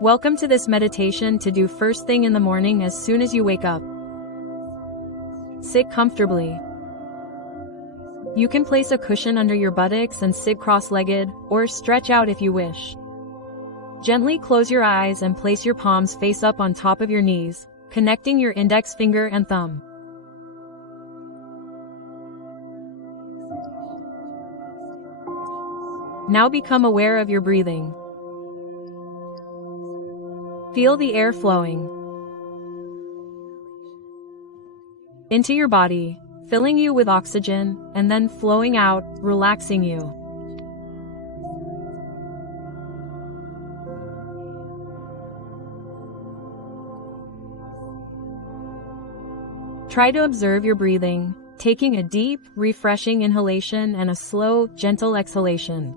Welcome to this meditation to do first thing in the morning as soon as you wake up. Sit comfortably. You can place a cushion under your buttocks and sit cross-legged, or stretch out if you wish. Gently close your eyes and place your palms face up on top of your knees, connecting your index finger and thumb. Now become aware of your breathing. Feel the air flowing into your body, filling you with oxygen, and then flowing out, relaxing you. Try to observe your breathing, taking a deep, refreshing inhalation and a slow, gentle exhalation.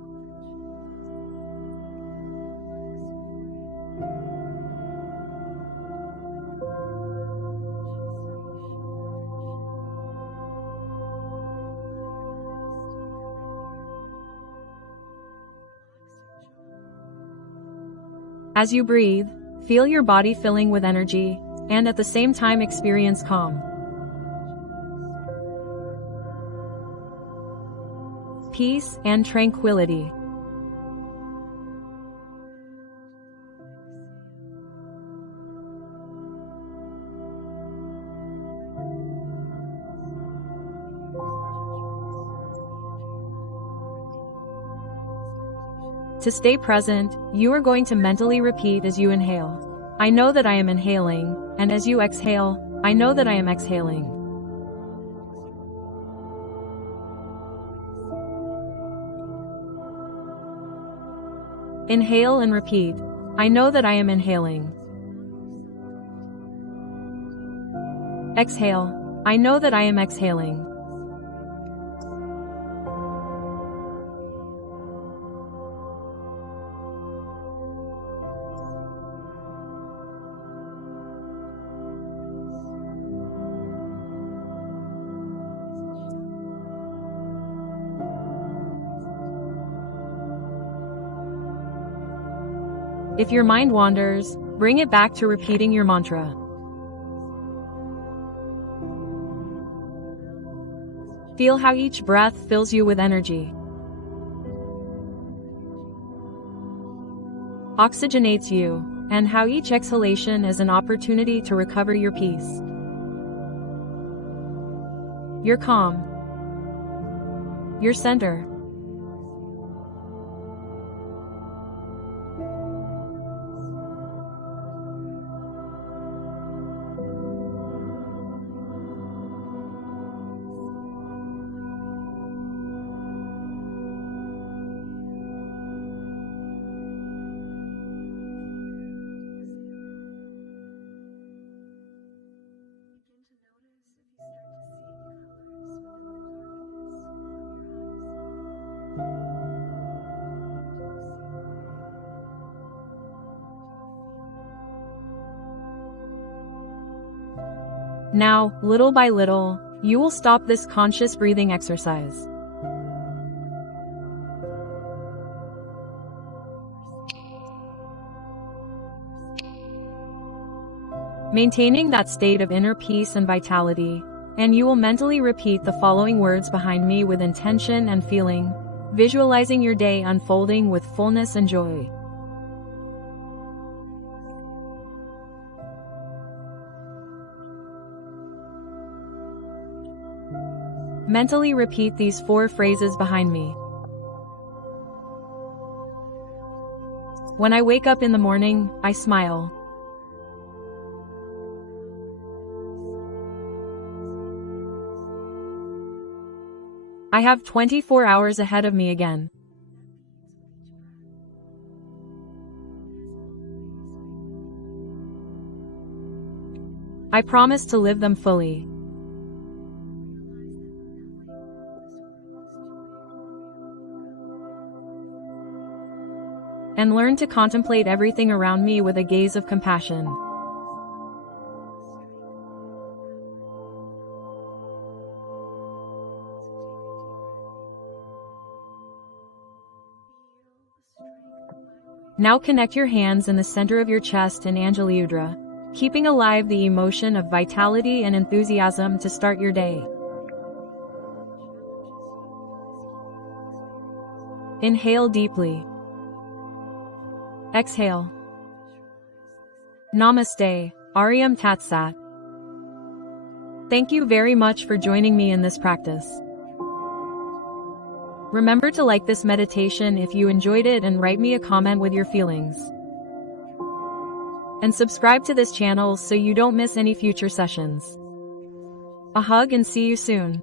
As you breathe, feel your body filling with energy, and at the same time experience calm, peace, and tranquility. To stay present, you are going to mentally repeat as you inhale, "I know that I am inhaling," and as you exhale, "I know that I am exhaling." Inhale and repeat, "I know that I am inhaling." Exhale, "I know that I am exhaling." If your mind wanders, bring it back to repeating your mantra. Feel how each breath fills you with energy, oxygenates you, and how each exhalation is an opportunity to recover your peace, your calm, your center. Now, little by little, you will stop this conscious breathing exercise. Maintaining that state of inner peace and vitality, and you will mentally repeat the following words behind me with intention and feeling, visualizing your day unfolding with fullness and joy. Mentally repeat these 4 phrases behind me. When I wake up in the morning, I smile. I have 24 hours ahead of me again. I promise to live them fully. And learn to contemplate everything around me with a gaze of compassion. Now connect your hands in the center of your chest and Anjali, keeping alive the emotion of vitality and enthusiasm to start your day. Inhale deeply. Exhale. Namaste, Aryam Tat Sat. Thank you very much for joining me in this practice. Remember to like this meditation if you enjoyed it and write me a comment with your feelings. And subscribe to this channel so you don't miss any future sessions. A hug and see you soon.